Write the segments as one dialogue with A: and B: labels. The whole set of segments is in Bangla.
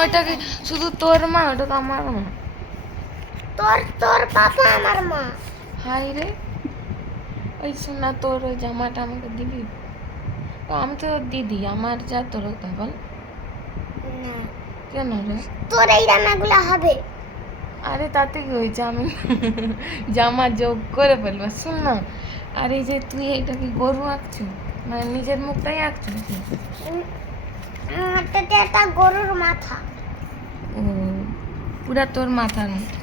A: ওইটা কি শুধু তোর মা ওটা তো আমার মা।
B: তোর তোর পাপা আমার মা।
A: হাই রে। ওই শোন তোর ওই জামাটা আমাকে দিবি? ও, আমি তো দিদি আমার যা তোর তা বল। কেন রে?
B: তোর এই রান্নাগুলো হবে।
A: আরে তাতে কি হয়েছে? আমি জামা যোগ করে ফেলব। শোন না আর এই যে তুই এইটা কি গরু আঁকছো? মানে নিজের মুখটাই আঁকছো
B: হাতটাতে একটা গরুর মাথা।
A: ও পুরা তোর মাথার মতো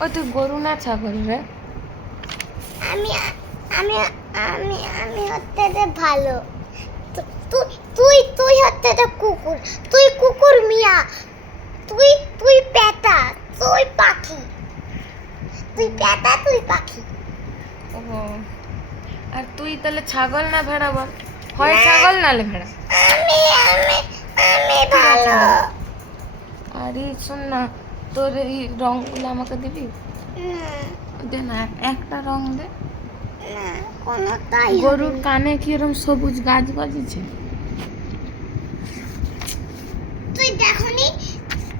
A: ও তুই গরু না ছাগল রে
B: আমি আমি আমি আমি হচ্ছে যে ভালো তুই তুই তুই হচ্ছে যে কুকুর তুই কুকুর মিয়া। তুই তুই পেটা। তুই পাখি। তুই পেটা তুই পাখি।
A: ও আর তুই তাহলে ছাগল না ভেড়া বল? হয় ছাগল নালে ভেড়া?
B: আমি আমি আমি ভালো।
A: আরে শোন না তোর এই রংগুলো আমাকে দিবি?
B: না।
A: দে না একটা রং দে। গরুর কানে কি এরকম সবুজ গাছ গজিছে?
B: তুই দেখনি?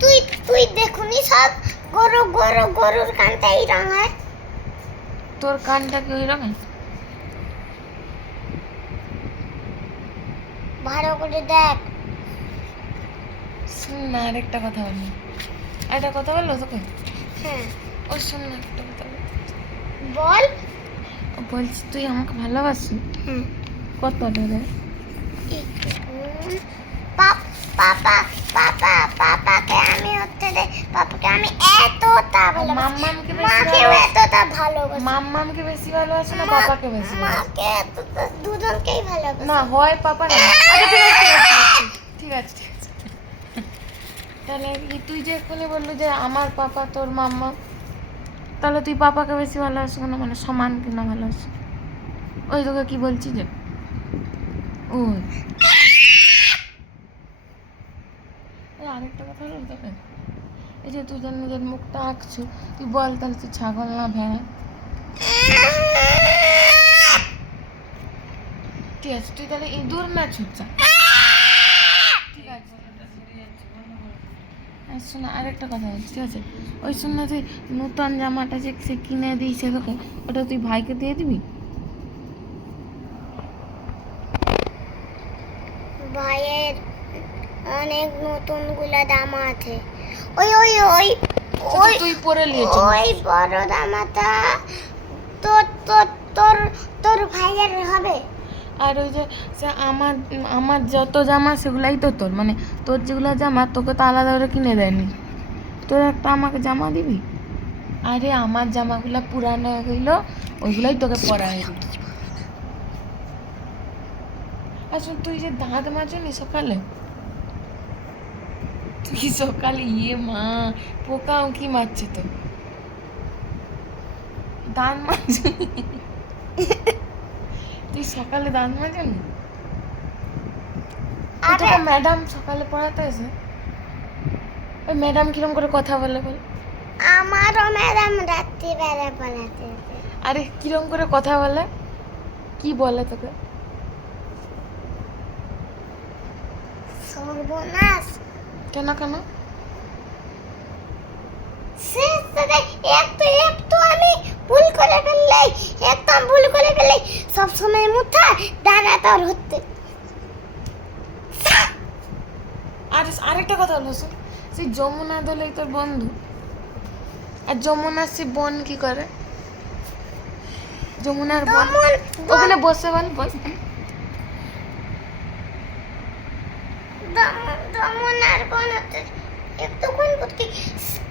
B: তুই তুই দেখনি সব? গরু গরু গরুর কানটা এই রং হয়
A: তোর কানটা কি ওই রঙের?
B: ভালো করে দেখ।
A: শোন না আরেকটা কথা বলি। একটা কথা বলল তোকে?
B: হ্যাঁ।
A: ও শোন না একটা কথা বল। বলছি তুই আমাকে ভালোবাসি
B: হ্যাঁ
A: কতটা রে
B: পাপা পাপা পাপা পাপাকে আমি হচ্ছে যে পাপাকে আমি এত ভালো
A: মাম্মামকে বেশি
B: মাকেও
A: ভালোবাসি।
B: এতটা ভালোবাসি।
A: মাম্মামকে বেশি ভালোবাসি না পাপাকে বেশি
B: মাকে দুজনকেই ভালোবাসি।
A: না হয় পাপা না। আচ্ছা ঠিক আছে ঠিক আছে তাহলে তুই যে এক্ষুনি বললি যে আমার পাপা তোর মাম্মা তাহলে তুই পাপাকে বেশি ভালোবাসি না মানে সমান কিনা ভালোবাসি ওই তোকে কি বলছি যে? ওই। আরেকটা কথা বলতে এই যে তুই যে নিজের মুখটা আঁকছো, তুই বল তাহলে তুই ছাগল না ভেড়া? ঠিক আছে, তুই তাহলে ইঁদুর না ছুটছা? ঠিক আছে। শোনা, আরেকটা কথা বলছি ঠিক আছে? ওই শোন তুই নতুন জামাটা যে সে কিনে দিয়েছে তোকে ওটা তুই ভাইকে দিয়ে দিবি?
B: ভাইয়ের অনেক নতুনগুলা জামা আছে। ওই ওই ওই ওই
A: তুই পরে নিয়েছিস
B: ওই বড় জামাটা তোর তোর তোর তোর ভাইয়ের হবে।
A: আর ওই যে সে আমার আমার যত জামা সেগুলাই তো তোর মানে তোর যেগুলো জামা তোকে তো আলাদা করে কিনে দেয়নি। তোর একটা আমাকে জামা দিবি? আরে আমার জামাগুলো পুরানো গেলো ওইগুলোই তোকে পরা গেল আসলে তুই যে দাঁত মাজনি সকালে? তুই সকালে ইয়ে মা পোকাও কি মারছে তো। দাঁত মাজনি তুই সকালে দাঁত মাজনি তোকে ম্যাডাম সকালে পড়াতে এসে। ওই ম্যাডাম কিরম করে কথা বলে বল।
B: আমারও ম্যাডাম রাত্রিবেলা পড়াতে
A: আরে কিরম করে কথা বলে? কি বলে তোকে?
B: সর্বনাশ।
A: কেন কেন?
B: একটু একটু আমি ভুল করে ফেললে একদম ভুল করে ফেললে সব সময় মুথা দাঁড়া তোর হতে।
A: আর আরেকটা কথা শোন। সেই যমুনা দলেই তোর বন্ধু। আর যমুনার সে বোন কি করে? যমুনার বোন। ওখানে বসে বল বস।
B: দমনার বোন হচ্ছে একটু করতে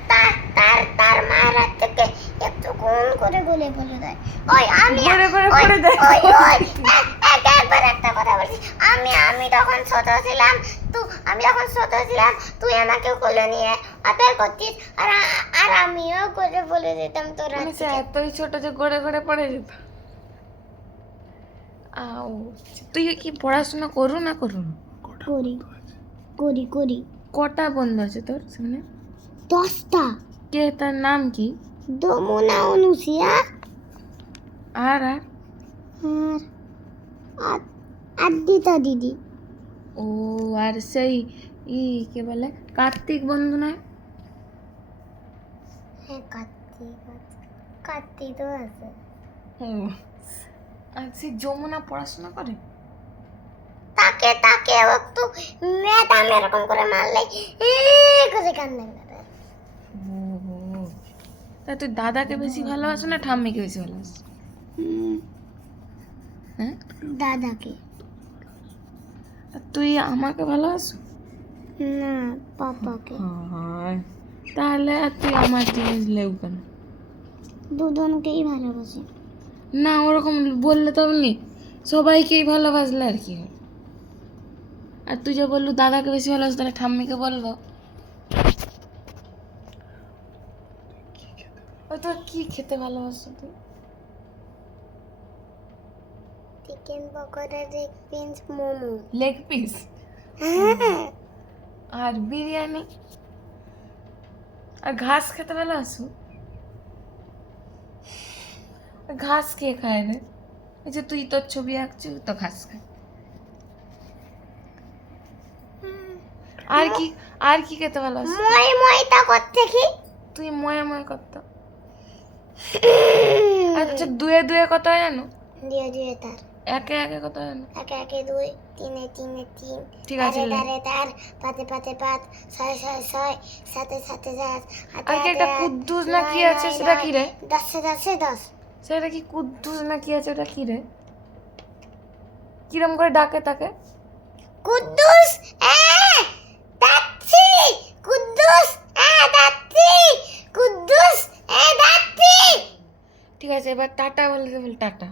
B: তার তার তার মায়ের হাত থেকে করে বলে বলে দেয় ওই আমি
A: করে করে করে দেয়।
B: ওই ওই এক- এক- একবার একটা কথা বলছি আমি আমি তখন ছোট ছিলাম তুই আমি যখন ছোট ছিলাম তুই আমাকে কোলে নিয়ে আদর করতিস আর আর আমিও করে বলে দিতাম তোর।
A: এতই ছোট যে গড়ে গড়ে পড়ে যেত আও তুই কি পড়াশোনা করু না করু?
B: করি করি করি।
A: কটা বন্ধু আছে তোর সেখানে?
B: দশটা।
A: কে তার নাম কি?
B: দমনা অনুসিয়া।
A: আর আর?
B: আর আদিতা দিদি।
A: ও আর সেই ই কে বলে? কার্তিক বন্ধু নয়
B: হ্যাঁ কার্তিক কার্তিক তো আছে।
A: ও আর সেই যমুনা পড়াশোনা করে?
B: তাকে তাকে একটু ম্যাডাম এরকম করে মারলে এ করে। কান্দে।
A: তা তুই দাদাকে বেশি ভালোবাসো না ঠাম্মিকে বেশি ভালোবাসো? হ্যাঁ?
B: দাদাকে।
A: তুই আমাকে ভালোবাসো?
B: না পাপাকে।
A: তাহলে আর তুই আমার জিনিস লেউ কেন
B: দুজনকেই ভালোবাসি।
A: না ওরকম বললে তো নি সবাইকেই ভালোবাসলে আর কি হবে আর তুই যে বললু দাদাকে বেশি ভালোবাসো তাহলে ঠাম্মিকে বলব। ওই তোর কি খেতে ভালোবাসো তুই?
B: Chicken pakora leg piece momo.
A: Leg piece
B: হ্যাঁ।
A: আর বিরিয়ানি? আর ঘাস খেতে ভালোবাসো? ঘাস কে খায় রে? এই যে তুই তোর ছবি আঁকছিস তো ঘাস খায়। আর কি আর কি খেতে ভালোবাসো
B: মই মইটা করতে কি?
A: তুই ময়ে ময়ে করত। আচ্ছা দুয়ে দুয়ে কত হয় জানো?
B: দিয়ে দিয়ে তার।
A: একে একে কত হয় জানো?
B: একে একে দুই তিনে তিনে তিন।
A: ঠিক আছে,
B: তারে তার পাতে পাতে পাত ছয় ছয় ছয় সাথে সাথে সাত
A: আর কি একটা কুদ্দুস না কি আছে সেটা কি রে?
B: দশে দশে দশ।
A: সেটা কি কুদ্দুস না কি আছে ওটা কি রে? কিরম করে ডাকে তাকে?
B: কুদ্দুস এ দাচ্ছি কুদ্দুস এ দাচ্ছি কুদ্দুস এ দাচ্ছি
A: ঠিক আছে এবার টাটা বলে দেবেন টাটা।